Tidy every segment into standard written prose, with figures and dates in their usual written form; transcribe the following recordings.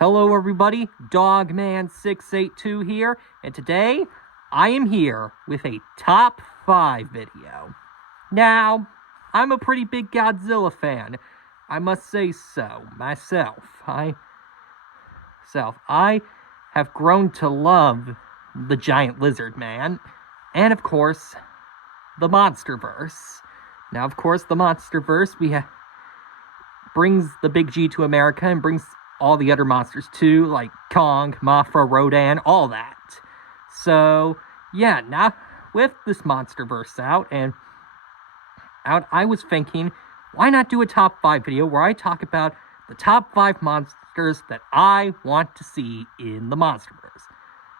Hello everybody, Dogman682 here, and today I am here with a top 5 video. Now, I'm a pretty big Godzilla fan, I must say so, myself. I have grown to love the giant lizard man, and of course, the Monsterverse. Now, of course, the Monsterverse brings the big G to America and brings all the other monsters too, like Kong, Mothra, Rodan, all that. So, yeah, now with this Monsterverse out, I was thinking, why not do a top 5 video where I talk about the top 5 monsters that I want to see in the Monsterverse.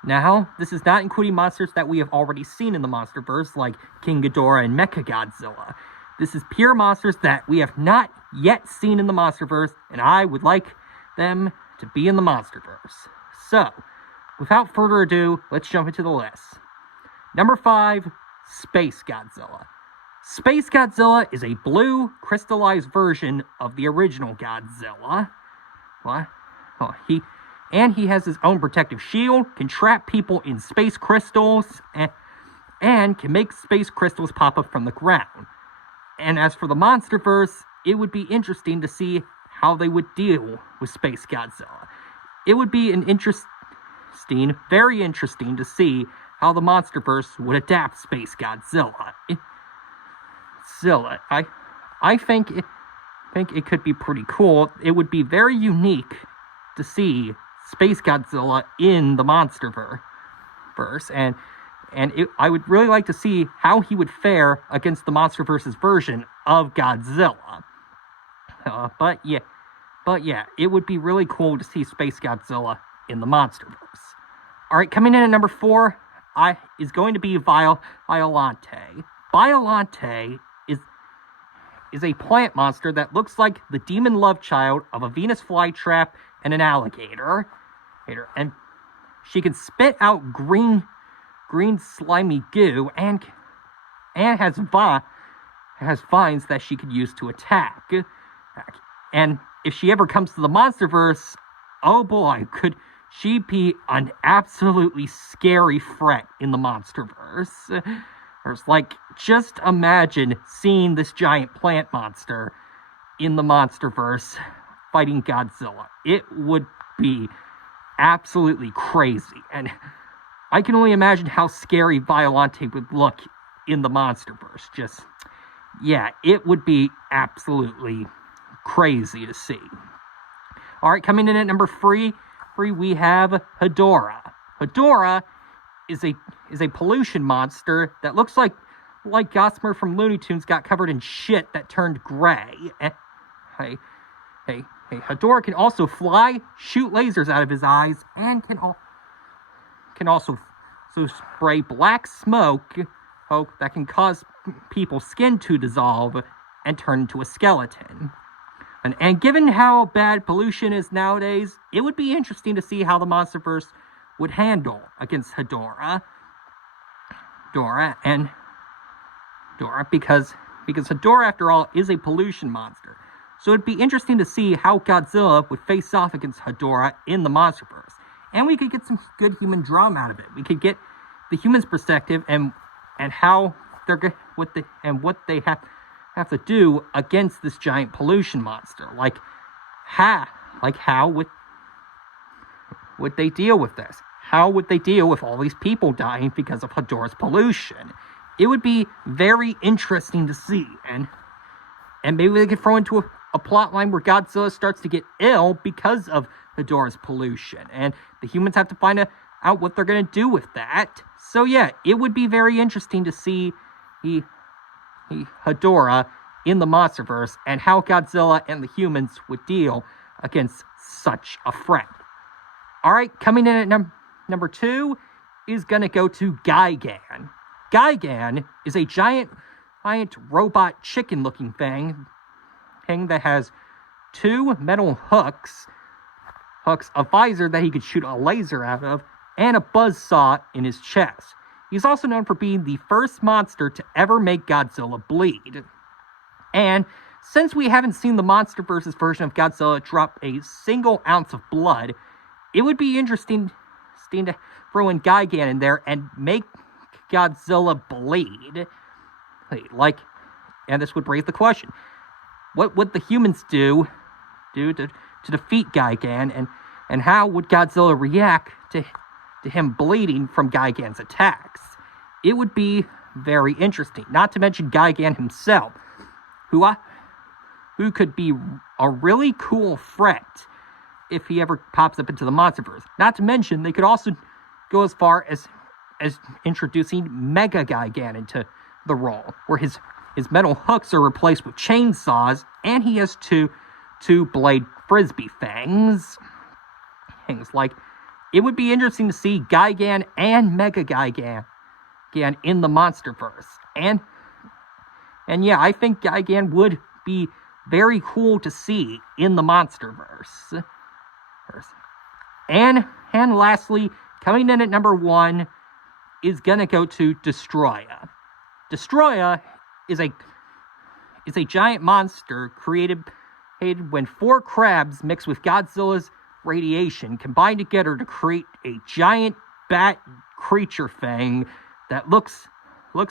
Now, this is not including monsters that we have already seen in the Monsterverse, like King Ghidorah and Mechagodzilla. This is pure monsters that we have not yet seen in the Monsterverse, and I would like them to be in the Monsterverse. So, without further ado, let's jump into the list. Number 5, Space Godzilla. Space Godzilla is a blue, crystallized version of the original Godzilla. What? Oh, he has his own protective shield, can trap people in space crystals, and can make space crystals pop up from the ground. And as for the Monsterverse, it would be interesting to see how they would deal with Space Godzilla. It would be very interesting to see how the Monsterverse would adapt Space Godzilla. I think it could be pretty cool. It would be very unique to see Space Godzilla in the Monsterverse, and I would really like to see how he would fare against the Monsterverse's version of Godzilla. But yeah, it would be really cool to see Space Godzilla in the Monsterverse. Alright, coming in at number 4 is going to be Violante. Violante is a plant monster that looks like the demon love child of a Venus flytrap and an alligator. And she can spit out green slimy goo and has vines that she could use to attack. And if she ever comes to the Monsterverse, oh boy, could she be an absolutely scary threat in the Monsterverse. Just imagine seeing this giant plant monster in the Monsterverse fighting Godzilla. It would be absolutely crazy, and I can only imagine how scary Violante would look in the Monsterverse. It would be absolutely crazy to see. Alright, coming in at number 3, we have Hedorah. Hedorah is a pollution monster that looks like Gossamer from Looney Tunes got covered in shit that turned gray. Hey, Hedorah can also fly, shoot lasers out of his eyes, and can also spray black smoke that can cause people's skin to dissolve and turn into a skeleton. And given how bad pollution is nowadays, it would be interesting to see how the Monsterverse would handle against Hedorah. Because Hedorah, after all, is a pollution monster. So it'd be interesting to see how Godzilla would face off against Hedorah in the Monsterverse. And we could get some good human drama out of it. We could get the humans' perspective and how what they have to do against this giant pollution monster. How would they deal with this? How would they deal with all these people dying because of Hedorah's pollution? It would be very interesting to see, and maybe they could throw into a plot line where Godzilla starts to get ill because of Hedorah's pollution, and the humans have to find out what they're going to do with that. So yeah, it would be very interesting to see Hedorah in the Monsterverse and how Godzilla and the humans would deal against such a threat. Alright, coming in at number 2 is going to go to Gigan. Gigan is a giant robot chicken-looking thing that has 2 metal hooks, a visor that he could shoot a laser out of, and a buzzsaw in his chest. He's also known for being the first monster to ever make Godzilla bleed. And since we haven't seen the Monsterverse's version of Godzilla drop a single ounce of blood, it would be interesting to throw in Gigan in there and make Godzilla bleed. Like, and this would raise the question: what would the humans do to defeat Gigan, and how would Godzilla react to him bleeding from Gigan's attacks? It would be very interesting. Not to mention Gigan himself, who could be a really cool threat if he ever pops up into the Monsterverse. Not to mention, they could also go as far as introducing Mega Gigan into the role, where his metal hooks are replaced with chainsaws, and he has two blade frisbee fangs. Like, it would be interesting to see Gigan and Mega Gigan in the Monsterverse. And yeah, I think Gigan would be very cool to see in the Monsterverse. And lastly, coming in at number 1 is gonna go to Destroya. Destroya is a giant monster created when 4 crabs mixed with Godzilla's radiation combined together to create a giant bat creature thing that looks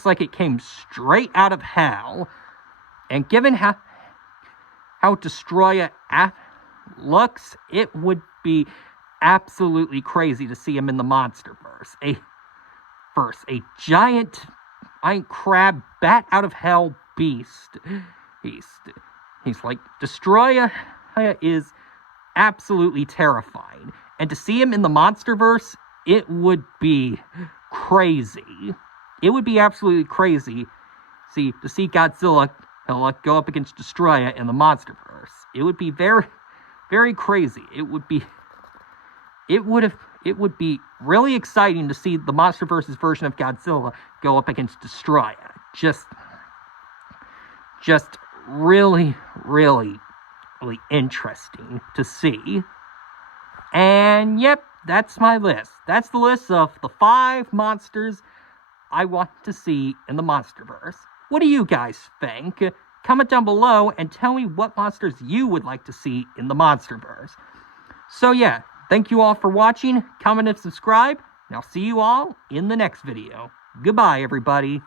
like it came straight out of hell. And given how Destroya looks, it would be absolutely crazy to see him in the Monsterverse. A giant crab bat out of hell beast. He's like, Destroya is absolutely terrifying. And to see him in the Monsterverse, it would be crazy. It would be absolutely crazy to see Godzilla go up against Destroya in the Monsterverse. It would be very, very crazy. It would be really exciting to see the Monsterverse's version of Godzilla go up against Destroya. Just really, really, really interesting to see. And yep, that's my list. That's the list of the 5 monsters I want to see in the Monsterverse. What do you guys think? Comment down below and tell me what monsters you would like to see in the Monsterverse. So yeah, thank you all for watching. Comment and subscribe, and I'll see you all in the next video. Goodbye, everybody.